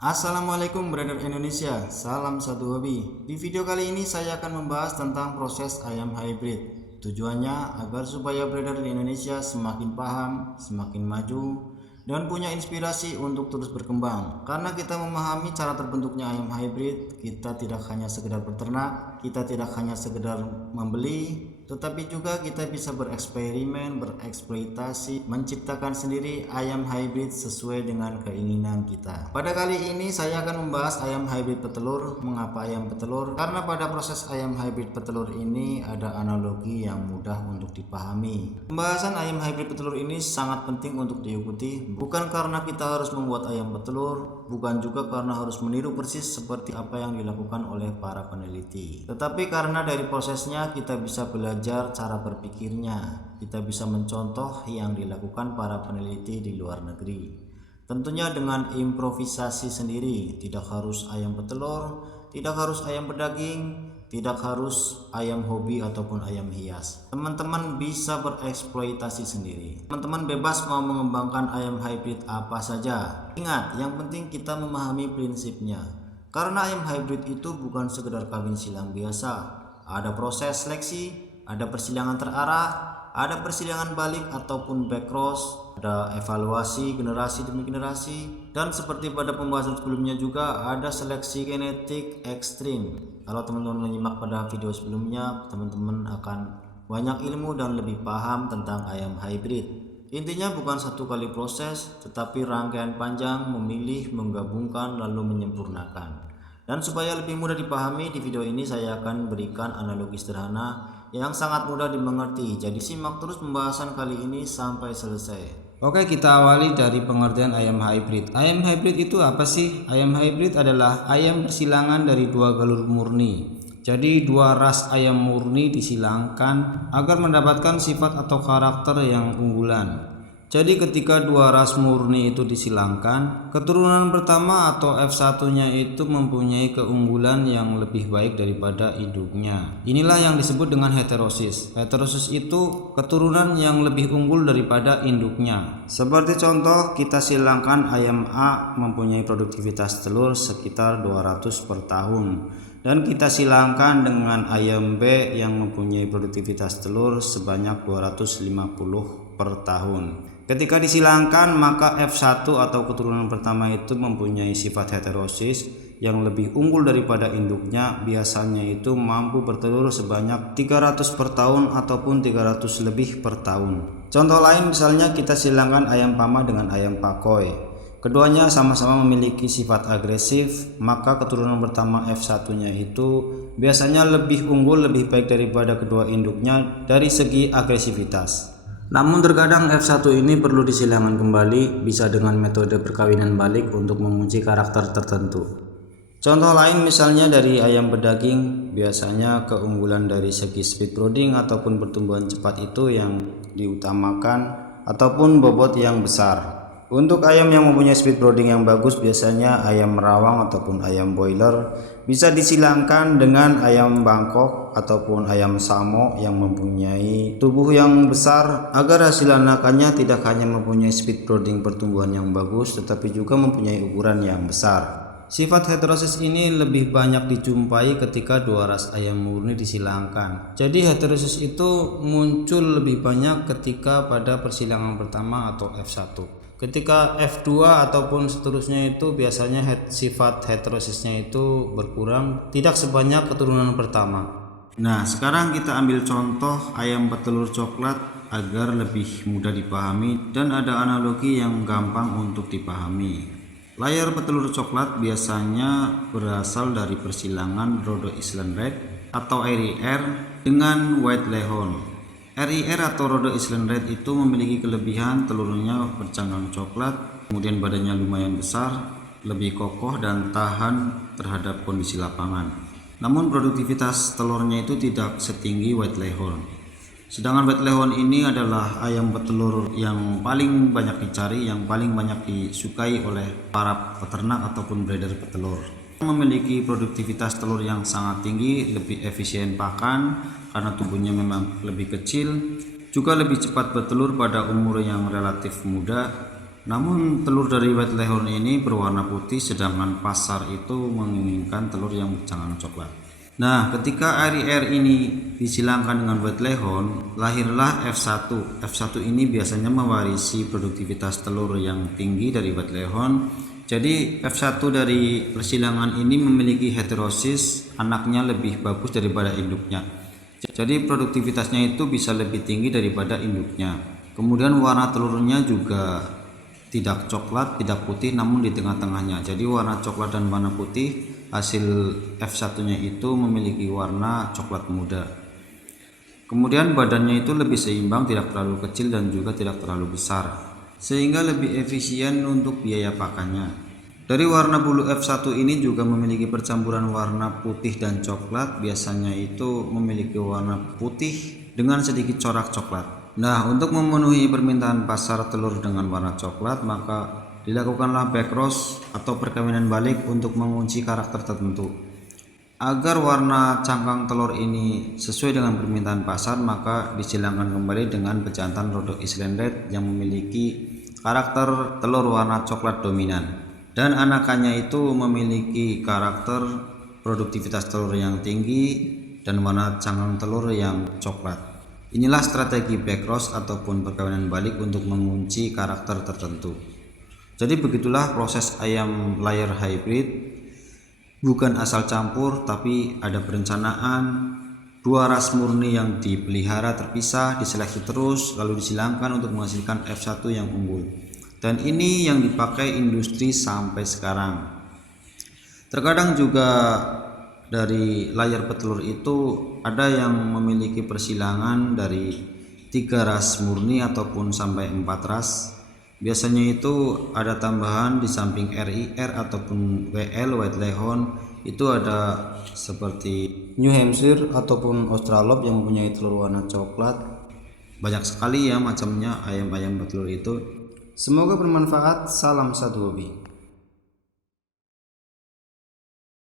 Assalamualaikum brother Indonesia, salam satu hobi. Di video kali ini saya akan membahas tentang proses ayam hybrid. Tujuannya agar supaya brother di Indonesia semakin paham, semakin maju, dan punya inspirasi untuk terus berkembang. Karena kita memahami cara terbentuknya ayam hybrid, kita tidak hanya sekedar beternak, kita tidak hanya sekedar membeli, tetapi juga kita bisa bereksperimen, bereksploitasi, menciptakan sendiri ayam hybrid sesuai dengan keinginan kita. Pada kali ini saya akan membahas ayam hybrid petelur. Mengapa ayam petelur? Karena pada proses ayam hybrid petelur ini ada analogi yang mudah untuk dipahami. Pembahasan ayam hybrid petelur ini sangat penting untuk diikuti, bukan karena kita harus membuat ayam petelur, bukan juga karena harus meniru persis seperti apa yang dilakukan oleh para peneliti, tetapi karena dari prosesnya kita bisa belajar cara berpikirnya, kita bisa mencontoh yang dilakukan para peneliti di luar negeri. Tentunya dengan improvisasi sendiri, tidak harus ayam petelur, tidak harus ayam pedaging, tidak harus ayam hobi ataupun ayam hias. Teman-teman bisa bereksploitasi sendiri. Teman-teman bebas mau mengembangkan ayam hybrid apa saja. Ingat, yang penting kita memahami prinsipnya. Karena ayam hybrid itu bukan sekedar kawin silang biasa. Ada proses seleksi, ada persilangan terarah, ada persilangan balik ataupun backcross, ada evaluasi generasi demi generasi, dan seperti pada pembahasan sebelumnya juga ada seleksi genetik ekstrim. Kalau teman-teman menyimak pada video sebelumnya, teman-teman akan banyak ilmu dan lebih paham tentang ayam hybrid. Intinya bukan satu kali proses, tetapi rangkaian panjang memilih, menggabungkan, lalu menyempurnakan. Dan supaya lebih mudah dipahami, di video ini saya akan berikan analogi sederhana yang sangat mudah dimengerti. Jadi simak terus pembahasan kali ini sampai selesai. Oke, kita awali dari pengertian ayam hybrid. Ayam hybrid itu apa sih? Ayam hybrid adalah ayam persilangan dari dua galur murni. Jadi dua ras ayam murni disilangkan agar mendapatkan sifat atau karakter yang unggulan. Jadi ketika dua ras murni itu disilangkan, keturunan pertama atau F1-nya itu mempunyai keunggulan yang lebih baik daripada induknya. Inilah yang disebut dengan heterosis. Heterosis itu keturunan yang lebih unggul daripada induknya. Seperti contoh, kita silangkan ayam A mempunyai produktivitas telur sekitar 200 per tahun. Dan kita silangkan dengan ayam B yang mempunyai produktivitas telur sebanyak 250 per tahun. Ketika disilangkan, maka F1 atau keturunan pertama itu mempunyai sifat heterosis yang lebih unggul daripada induknya. Biasanya itu mampu bertelur sebanyak 300 per tahun ataupun 300 lebih per tahun. Contoh lain misalnya kita silangkan ayam Pama dengan ayam Pakoi. Keduanya sama-sama memiliki sifat agresif, maka keturunan pertama F1-nya itu biasanya lebih unggul, lebih baik daripada kedua induknya dari segi agresivitas. Namun terkadang F1 ini perlu disilangkan kembali, bisa dengan metode perkawinan balik untuk menguji karakter tertentu. Contoh lain misalnya dari ayam pedaging, biasanya keunggulan dari segi speed brooding ataupun pertumbuhan cepat itu yang diutamakan ataupun bobot yang besar. Untuk ayam yang mempunyai speed brooding yang bagus, biasanya ayam merawang ataupun ayam boiler bisa disilangkan dengan ayam Bangkok ataupun ayam Samo yang mempunyai tubuh yang besar agar hasil anakannya tidak hanya mempunyai speed brooding pertumbuhan yang bagus, tetapi juga mempunyai ukuran yang besar. Sifat heterosis ini lebih banyak dijumpai ketika dua ras ayam murni disilangkan. Jadi heterosis itu muncul lebih banyak ketika pada persilangan pertama atau F1. Ketika F2 ataupun seterusnya itu biasanya sifat heterosisnya itu berkurang, tidak sebanyak keturunan pertama. Nah, sekarang kita ambil contoh ayam petelur coklat agar lebih mudah dipahami dan ada analogi yang gampang untuk dipahami. Layar petelur coklat biasanya berasal dari persilangan Rhode Island Red atau RIR dengan White Leghorn. RIR atau Rhode Island Red itu memiliki kelebihan telurnya bercanggang coklat, kemudian badannya lumayan besar, lebih kokoh dan tahan terhadap kondisi lapangan. Namun produktivitas telurnya itu tidak setinggi White Leghorn. Sedangkan White Leghorn ini adalah ayam petelur yang paling banyak dicari, yang paling banyak disukai oleh para peternak ataupun breeder petelur. Memiliki produktivitas telur yang sangat tinggi, lebih efisien pakan karena tubuhnya memang lebih kecil, juga lebih cepat bertelur pada umur yang relatif muda, Namun telur dari White Leghorn ini berwarna putih, sedangkan pasar itu menginginkan telur yang bercangang coklat. Nah, ketika RIR ini disilangkan dengan White Leghorn, lahirlah F1. F1 ini biasanya mewarisi produktivitas telur yang tinggi dari White Leghorn. Jadi F1 dari persilangan ini memiliki heterosis, anaknya lebih bagus daripada induknya. Jadi produktivitasnya itu bisa lebih tinggi daripada induknya. Kemudian warna telurnya juga tidak coklat, tidak putih, namun di tengah-tengahnya. Jadi warna coklat dan warna putih, hasil F1-nya itu memiliki warna coklat muda. Kemudian badannya itu lebih seimbang, tidak terlalu kecil dan juga tidak terlalu besar, sehingga lebih efisien untuk biaya pakannya. Dari warna bulu F1 ini juga memiliki percampuran warna putih dan coklat, biasanya itu memiliki warna putih dengan sedikit corak coklat. Nah, untuk memenuhi permintaan pasar telur dengan warna coklat, maka dilakukanlah backcross atau perkawinan balik untuk mengunci karakter tertentu. Agar warna cangkang telur ini sesuai dengan permintaan pasar, maka disilangkan kembali dengan pejantan Rhodode Island Red yang memiliki karakter telur warna coklat dominan. Dan anakannya itu memiliki karakter produktivitas telur yang tinggi dan warna cangkang telur yang coklat. Inilah strategi backcross ataupun perkawinan balik untuk mengunci karakter tertentu. Jadi begitulah proses ayam layer hybrid, bukan asal campur tapi ada perencanaan. Dua ras murni yang dipelihara terpisah, diseleksi terus lalu disilangkan untuk menghasilkan F1 yang unggul. Dan ini yang dipakai industri sampai sekarang. Terkadang juga dari layar petelur itu ada yang memiliki persilangan dari 3 ras murni ataupun sampai 4 ras. Biasanya itu ada tambahan di samping RIR ataupun WL White Leghorn, itu ada seperti New Hampshire ataupun Australorp yang mempunyai telur warna coklat. Banyak sekali ya macamnya ayam-ayam petelur itu. Semoga bermanfaat. Salam satu hobi.